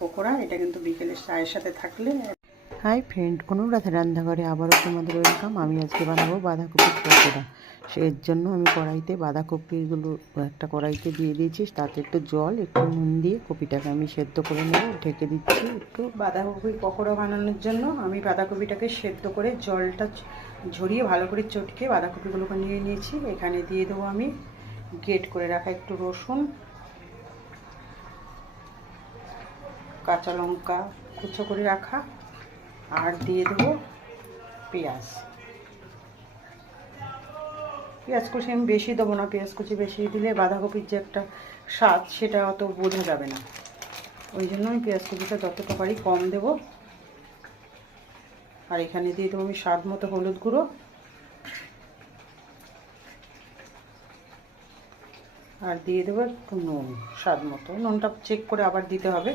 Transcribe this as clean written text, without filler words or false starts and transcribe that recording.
পকোড়া। এটা কিন্তু বিকেলের চায়ের সাথে থাকলে। হাই ফ্রেন্ড, অনুরাধা রান্নাঘরে আবারও তোমাদের ওয়েলকাম। আমি আজকে বানাবো বাঁধাকপির পকোড়া। এর জন্য আমি কড়াইতে বাঁধাকপিগুলো একটা কড়াইতে দিয়ে দিয়েছি, তাতে একটু জল একটু নুন দিয়ে কপিটাকে আমি সেদ্ধ করে নেব। ঢেকে দিচ্ছি। একটু বাঁধাকপির পকোড়া বানানোর জন্য আমি বাঁধাকপিটাকে সেদ্ধ করে জলটা ঝরিয়ে ভালো করে চটকে বাঁধাকপিগুলোকে নিয়ে নিয়েছি। এখানে দিয়ে দেবো আমি গ্রেট করে রাখা একটু রসুন, কাঁচা লঙ্কা কুচো করে রাখা, আর দিয়ে দেবো পেঁয়াজ। পেঁয়াজ কুচি আমি বেশি দেবো না, পেঁয়াজ কুচি বেশি দিলে বাঁধাকপির যে একটা স্বাদ সেটা অত বোঝা যাবে না, ওই জন্য আমি পেঁয়াজ কুচিটা যতটা পারি কম দেব। আর এখানে দিয়ে দেবো আমি স্বাদ মতো হলুদ গুঁড়ো, আর দিয়ে দেবো একটু নুন, স্বাদ মতো। নুনটা চেক করে আবার দিতে হবে।